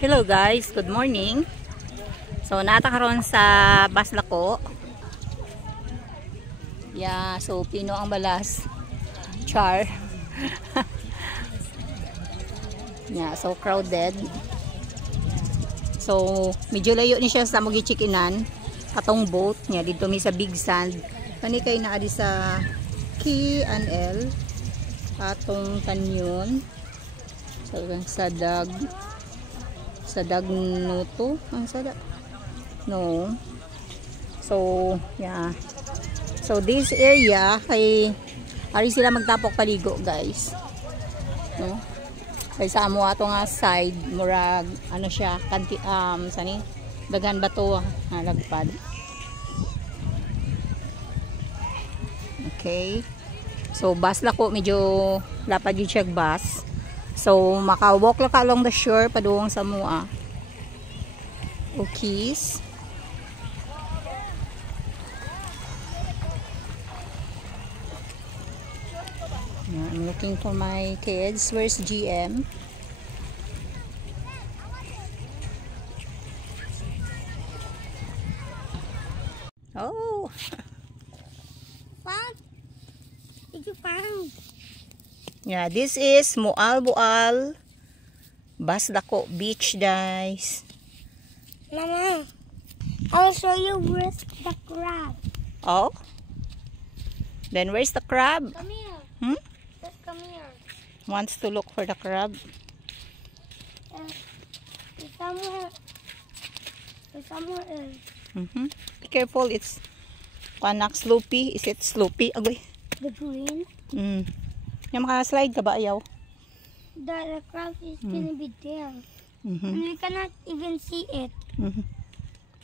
Hello guys, good morning. So nata karon sa Baslako. Yeah, so pino ang balas. Char. Yeah, so crowded. So medyo layo ni siya sa mogi chikinan. Katong boat niya dito mi sa Big Sand. Kani kay naa di sa K&L. Atong kanyon. Sa Dagnuto ang sada no, so yeah, so this area kay ari sila magtapok paligo guys, no, kay sa amo ato nga side murag ano siya kanti sani dagan bato lagpad. Okay, so Baslako medyo lapad yun siya bus. So, maka-walk lang ka along the shore, paduwang sa mua. Okay. I'm looking for my kids. Where's GM? Oh! What did you find? Yeah, this is Mualbual Baslako Beach, guys. Mama, I'll show you where's the crab. Oh? Then where's the crab? Come here. Just come here. Wants to look for the crab. It's somewhere. It's somewhere else. Be careful, it's panak sloopy. Is it sloopy? Agoy. The green. Yung makaslide ka ba ayaw? The crab is gonna be there. And we cannot even see it.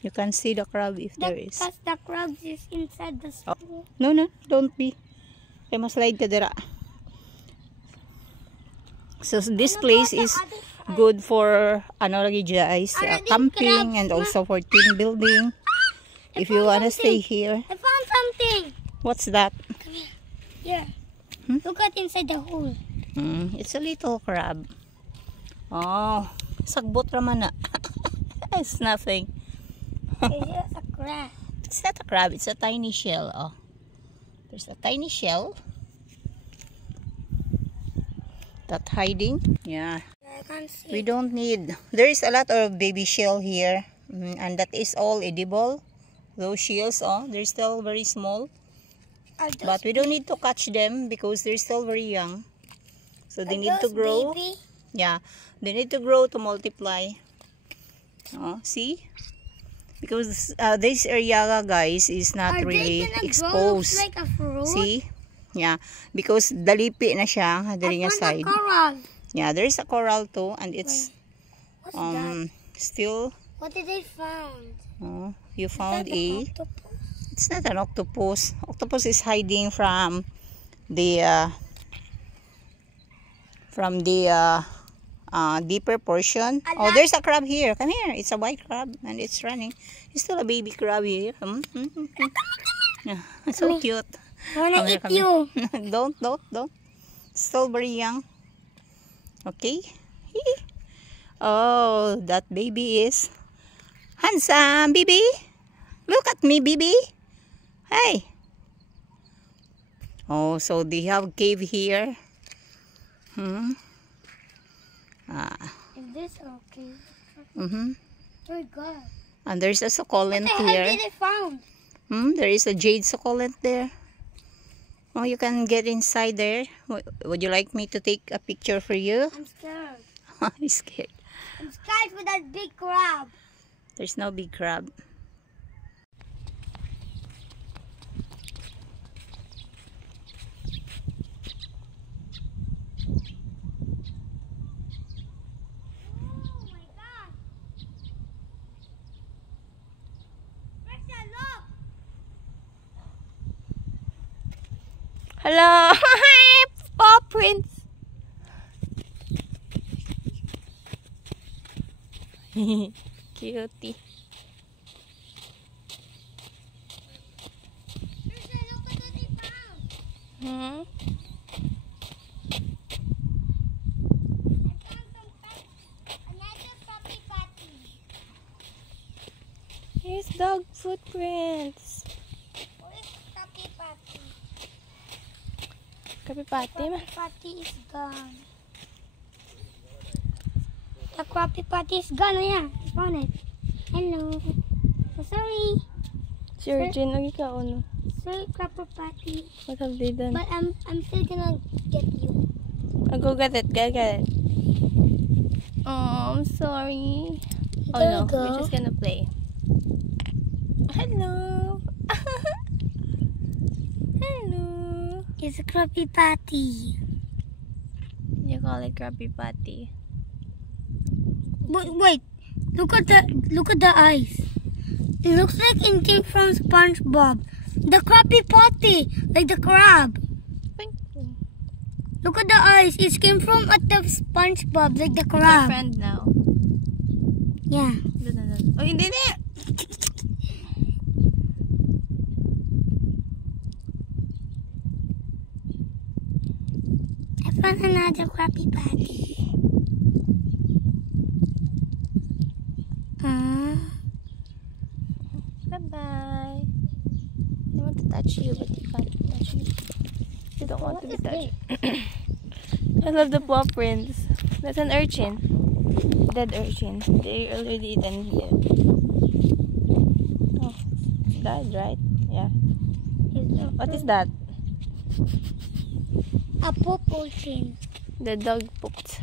You can see the crab if there is. Because the crab is inside the school. No, don't be. Kaya maslide ka dira. So this place is good for ano lagi guys, camping and also for team building. If you wanna stay here. I found something. What's that? Come here. Here. Look at inside the hole. It's a little crab. Oh, sagbot raman na. It's nothing. It's just a crab. It's not a crab, it's a tiny shell. Oh, there's a tiny shell that hiding. Yeah, I can't see. we don't need. There is a lot of baby shell here, and that is all edible. Those shells, oh, they're still very small. But we don't need to catch them because they're still very young. So they need to grow. Baby? Yeah, they need to grow to multiply. Oh, see? Because this area, guys, is not really exposed. Like a fruit? See? Yeah, because dalipi na siya dali nga side. Coral. Yeah, there is a coral too, and it's What's that? still. What did they find? Oh, you found a. Octopus? It's not an octopus. Octopus is hiding from the deeper portion. Oh, there's a crab here. Come here. It's a white crab and it's running. It's still a baby crab here. Yeah, it's so cute. I wanna eat you. Don't. Still very young. Okay. Oh, that baby is handsome, baby. Look at me, baby. Hey. Oh, so they have cave here. Is this okay? Oh God. And there's a succulent What the here. heck did they found? There is a jade succulent there. Oh, you can get inside there. Would you like me to take a picture for you? I'm scared. I'm scared. I'm scared with that big crab. There's no big crab. Hello. Paw prints. Cutie. Dog footprints. Krabby Patty. Krabby Patty. Krabby Patty is gone. The Krabby Patty is gone. Oh, yeah, I found it. Hello. Oh, sorry. Si Urchin, lagi ka ano. Sorry, Krabby Patty. What have they done? But I'm still gonna get you. I'll go get it. Get it. Oh, I'm sorry. Oh There no, you go. we're just gonna play. Hello. Hello. It's a Krabby Patty. You call it Krabby Patty. But wait, look at the eyes. It looks like it came from SpongeBob. The Krabby Patty, like the crab. Look at the eyes. It came from at the SpongeBob, like the Your crab. friend now. Yeah. Oh, hindi na. I found another Krabby Patty. Bye-bye. I want to touch you, but you can't touch me. You don't want to be touched. I love the paw prints. That's an urchin. Dead urchin. They already eaten here. Oh, it's died, right? Yeah. What is that? A poop ocean. The dog pooped.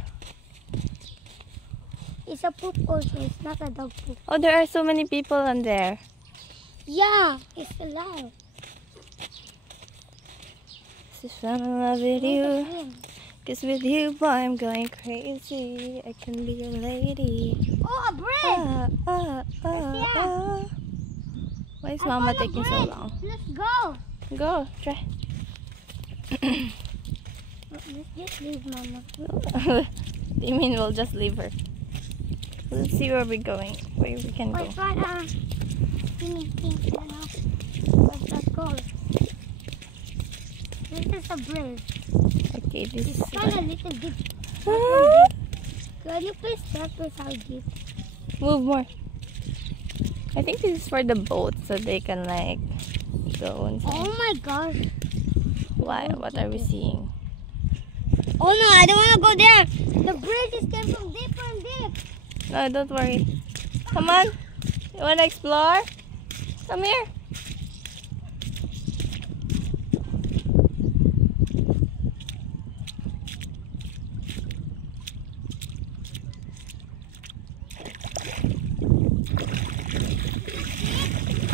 It's a poop ocean. It's not a dog poop. Oh, there are so many people on there. Yeah, it's alive. This is fun, I love with you. Cause with you, boy, I'm going crazy. I can be your lady. Oh, a bridge! Why is Mama taking so long? Let's go. Go, try. Let's just leave Mama. You mean we'll just leave her? Let's see where we're going. Where we can go. Wait, but let's go. This is a bridge. Okay, this is Kind of little deep. Can you please check this how deep? Move more. I think this is for the boat, so they can like go inside. Oh my gosh. Why? What are we seeing? Oh no, I don't want to go there. The bridge is came from deep and deep. No, don't worry. Come on. You want to explore? Come here.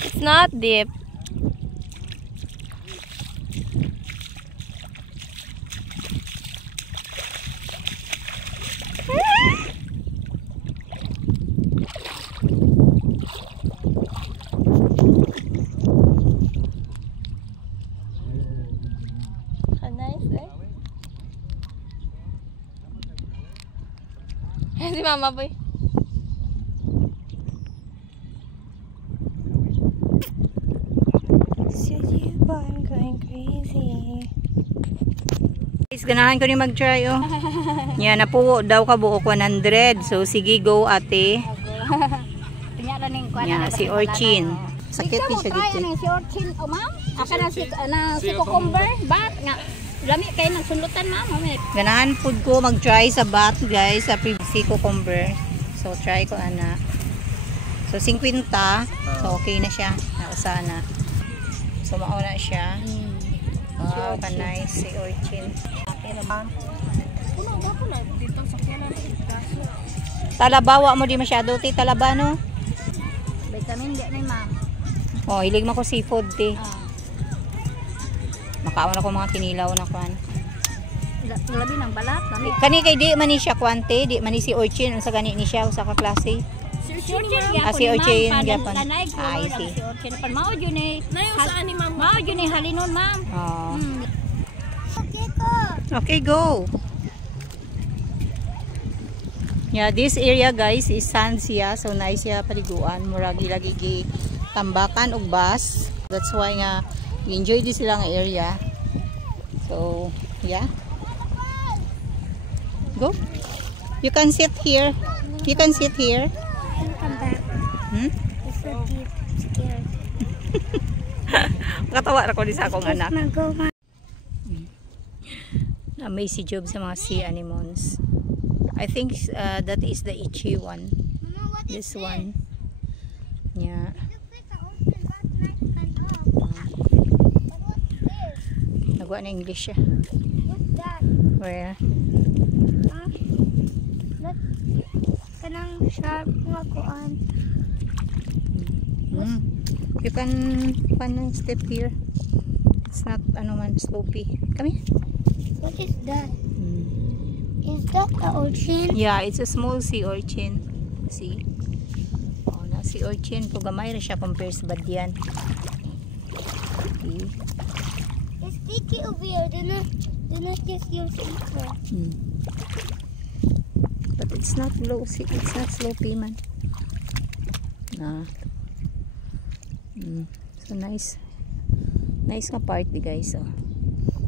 It's not deep. Nice, eh? Si Mama Boy. I'm going crazy. Guys, ganahan ko ni mag-try, oh. Yan, napuwo daw ka buok 100. So, sige, go, ate. Yan, si Urchin. Sakit din siya dito. Si Urchin, oh ma'am. Aka na si cucumber. Bat nga. Lami kayo nagsundutan, ma'am. Ganahan food ko mag-try sa bat, guys, sa si cucumber. So, try ko, ana. So, 50. So, okay na siya. Nausa na. So, mauna siya. Wow, ka-nice si Urchin. Talabawa mo di masyado, ti. Talaba, no? Vitamin di na, ma'am. Oh, hilig mo ko seafood, ti. Makaon ako mga kinilaw na kwan. Labi ng balat. Kani kay di man ni siya kwante, di man ni si Urchin, unsa gani ni siya usa ka klase. Si Urchin gyapon. Si Urchin gyapon. Ay, si Urchin pan mao jud ni. Mao jud ni halinon, ma'am. Oh. Okay, go. Okay, go. Yeah, this area, guys, is sand siya. So, nice siya paliguan. Murag lagi gi tambakan og bus. That's why nga enjoy di sila nga area. So, yeah. Go. You can sit here. You can sit here. Come back. Hmm? It's so deep. Katawa na ko di sa akong anak. Go, ma. May si Job sa mga sea anemones. I think that is the itchy one. Mama, what This one. Yeah. Nagwa na English siya. What's that? Where? That's kanang sharp nga kuan. You can step here. It's not ano man slopey. Come here. What is that? Is that an urchin? Yeah, it's a small sea urchin. See? Oh, na sea urchin po gamay ra siya compare sa badyan. Okay. It's sticky over here. Do not just use it. But it's not low. See, it's not slopey man. Nah. So nice. Nice nga party guys. Oh.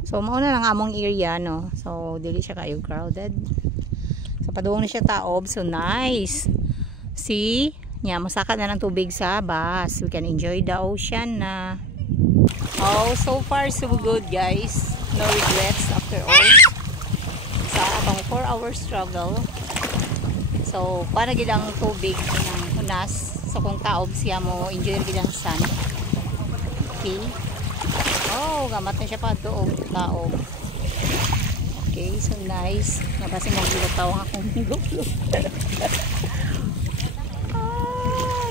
So mauna lang among area no. So dili siya kayo crowded. So paduong na siya taob. So nice. See? Nya masaka na ng tubig sa bus. We can enjoy the ocean na. Oh, so far so good guys. No regrets after all. Sa atong 4 hours travel. So para gid ang tubig ng unas. So kung taob siya mo enjoy gid ang sun. Okay. Oh, gamat na siya pa doon taob. Okay, so nice. Kasi maglutaw akong guplo.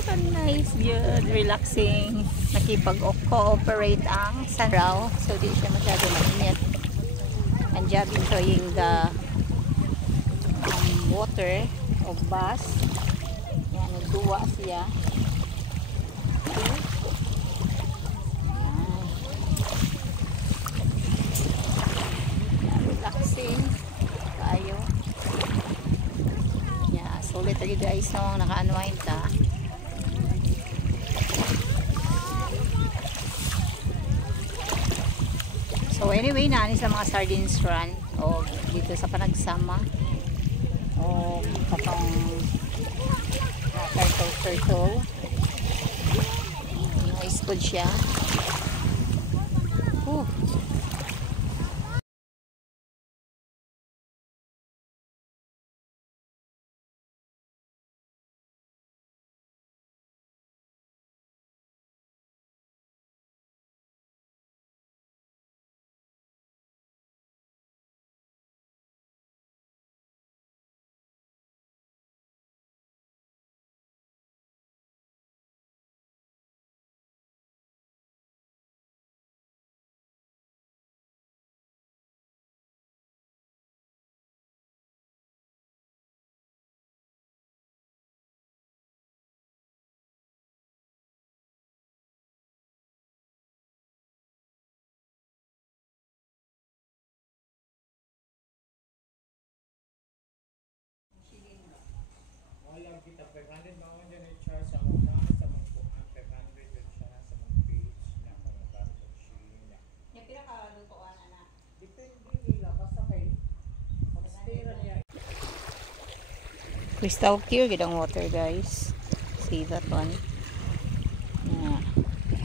So nice, good, relaxing. Nakipag-cooperate ang sunraw. So di siya masyado mainit. And job enjoying the water of bus. Yan, nagduwa siya. Okay. Relaxing tayo. Yeah, solid lagi guys no, naka-unwind ta. So anyway, naani sa mga sardines run o dito sa Panagsama o katong turtle. Nice good siya. Kita 500 mao dyan ay charge sa mga sa mga 500 yun siya sa mga page na mga bago siya. Yung pinakalutuan na. Depende nila basta kay pagstera niya. Crystal clear gid ang water guys. See that one? Yeah.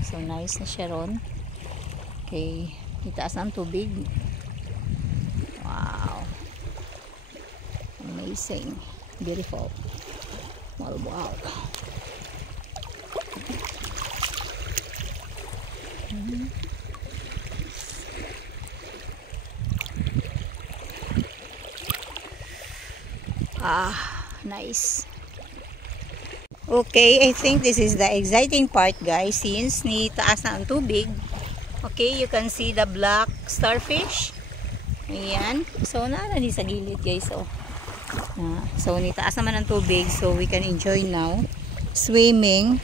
So nice na siya ron. Okay, itaas ng tubig. Wow. Amazing. Beautiful. Wow. Nice. Okay, I think this is the exciting part guys, since ni taas na ang tubig. Okay, you can see the black starfish. Ayan. So naran sa gilid guys. So ni taas naman ang tubig, so we can enjoy now swimming.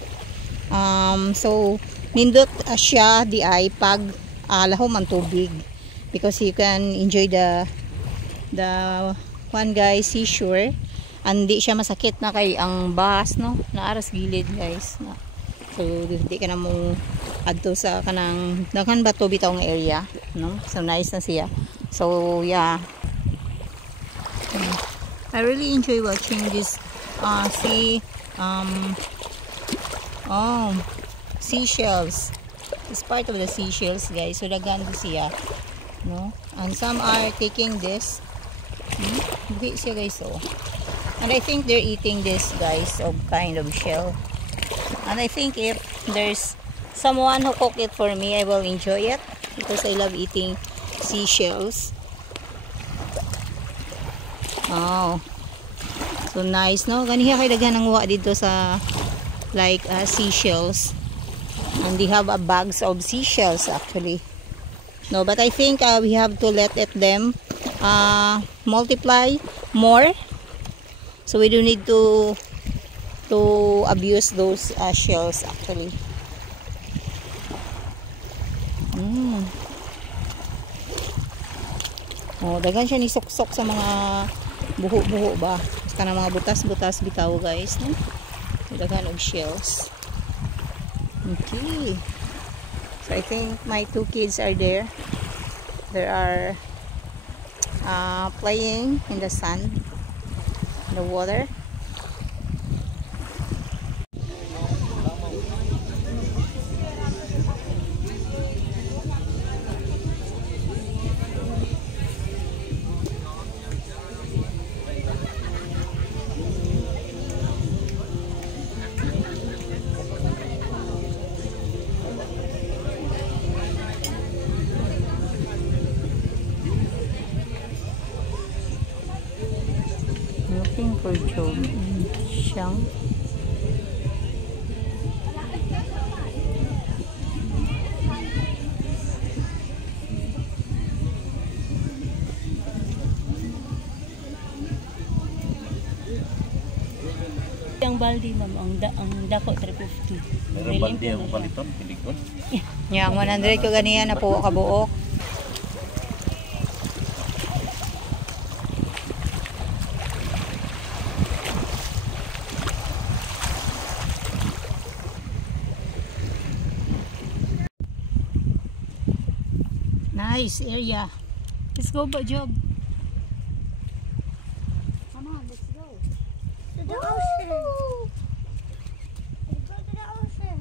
So nindot siya di ay pag lahom ang tubig, because you can enjoy the one guys seashore. Andi siya masakit na kay ang bus no, naaras gilid guys. So di ka na mo adto sa kanang daghan bato bitaw nga area no. So nice na siya. So yeah, I really enjoy watching this seashells. It's part of the seashells, guys. So daghan siya, no? And some are taking this. Buhi siya, guys. So, and I think they're eating this, guys, of kind of shell. And I think if there's someone who cook it for me, I will enjoy it because I love eating seashells. Oh, so nice, no? Ganiya kay daghan ang wa dito sa like seashells, and they have bags of seashells actually. No, but I think we have to let them multiply more, so we don't need to abuse those shells actually. Oh, dagan siya ni sok-sok sa mga buho-buho ba, basta na mga butas-butas bitaw, guys, no? Dagan og shells. Okay, so I think my two kids are there. They are playing in the sun, in the water. Looking for Joe Xiang. Ang baldi, ma'am, ang dako 350. Meron balde ang paliton, pilikon. Yang 100 ko ganiya na po kabuok. Nice area. Let's go, Job. Come on, let's go. To the ocean. Let's go to the ocean.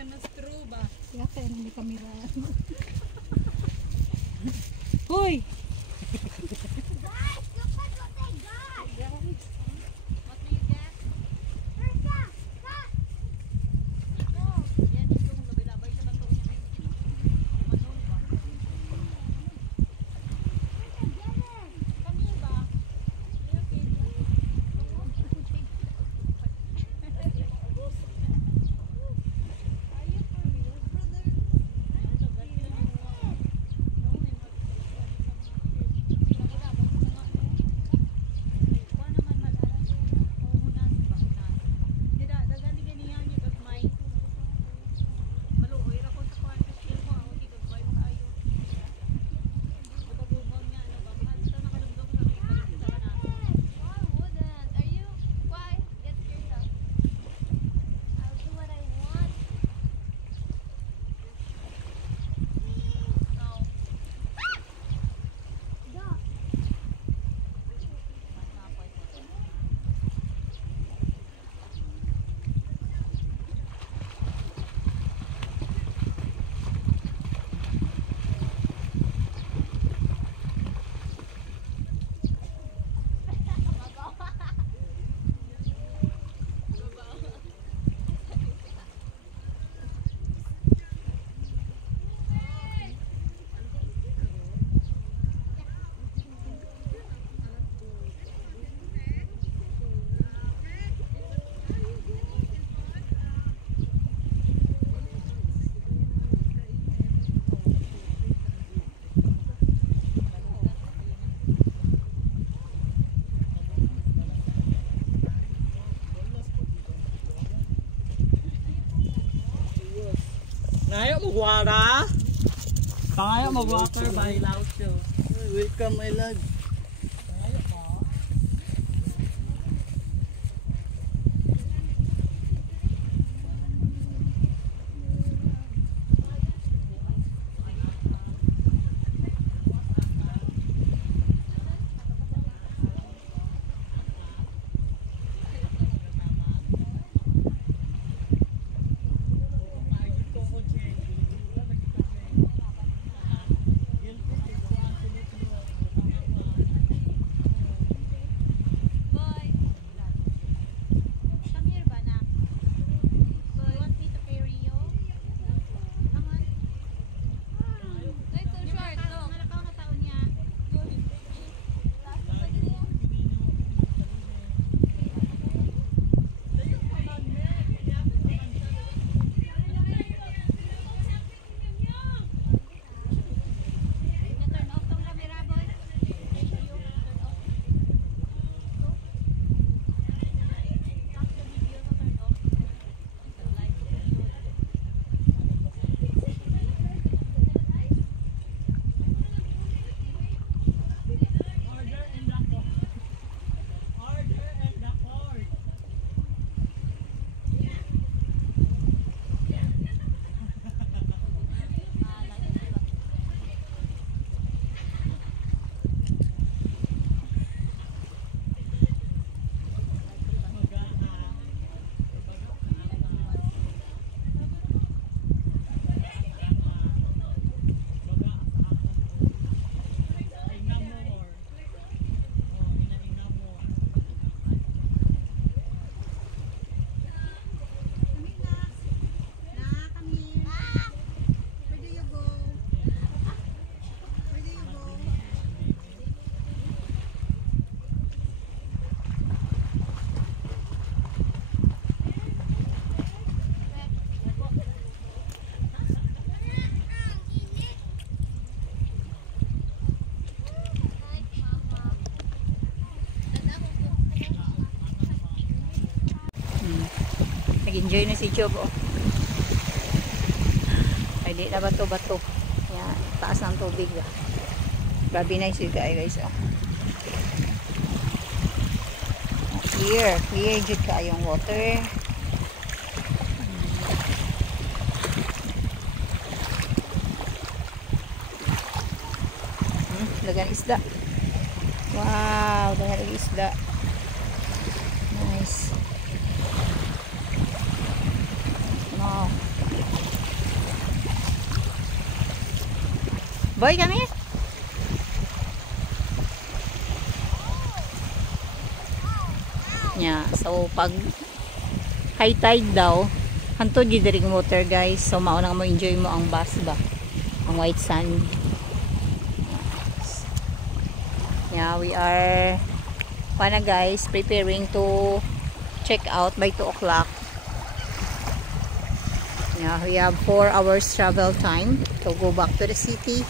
Ya kaya nang may kamera. Hoy! Ngayon mag-wara. Ngayon mag-water by loud show. Welcome my lord. Nag-enjoy na si Job, oh. Ay, di na bato-bato. Yan, taas ng tubig, ah. Grabe na yung guys, oh. Clear jud ka yung water. Dagan isda. Wow, dagan isda. Nice. Wow. Boy, come here. Yeah, so pag high tide daw, hantod gyud diri ang water guys. So mao nang mo enjoy mo ang bus ba. Ang white sand. Yeah, we are guys, preparing to check out by 2 o'clock. Yeah, we have 4 hours travel time to go back to the city.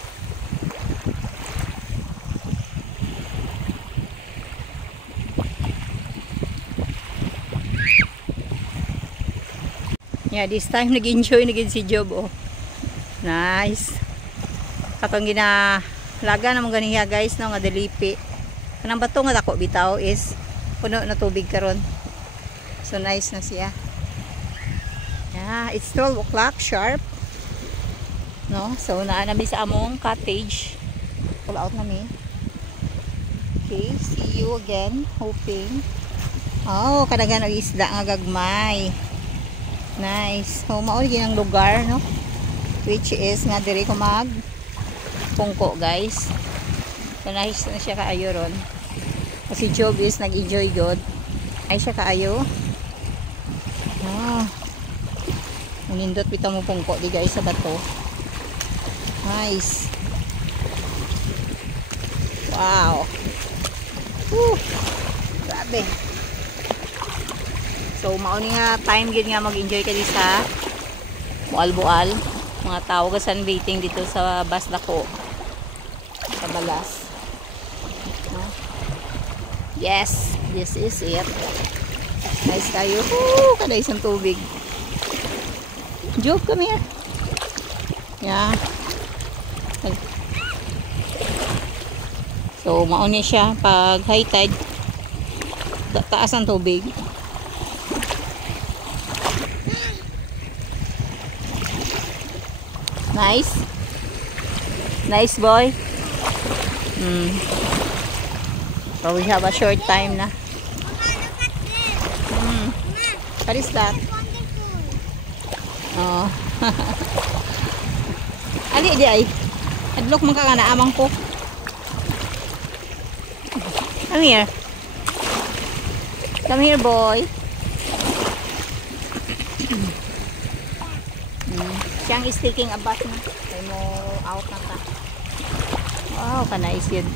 Yeah, this time nag-enjoy na gid si Job, oh. Nice. Katong ginalaga namang ganiya guys, no, nga dalipi. Kanang bato nga dako bitaw is puno na tubig karon. So nice na siya. Yeah, it's 12 o'clock sharp. No, so naa na mi sa among cottage. Pull out na mi. Okay, see you again. Hoping. Oh, kadagan og isda nga gagmay. Nice. So, mauli ang lugar, no? Which is, nga diri ko mag pungko, guys. So, nice na siya kaayo ron. Kasi Job is nag-enjoy good. Ay siya kaayo. Oh. Manindot bitaw mo pungko, di guys, sa bato. Nice. Wow. Woo. Grabe. So, mauni nga time gid nga mag-enjoy ka di sa bual-bual. Mga tao ka sunbathing dito sa bus dako. Sa balas. No? Yes, this is it. Nice kayo. Woo! Kada isang tubig. Job, come here. Yeah. So, mauni siya pag high tide. Taas ang tubig. Nice. Nice boy. So we have a short time na. What is that? Oh. Ali di ay. Adlok man ka na amang ko. Come here. Come here boy. Siyang is taking a bath na. Kaya mo out na ka. Wow, ka-nice yun.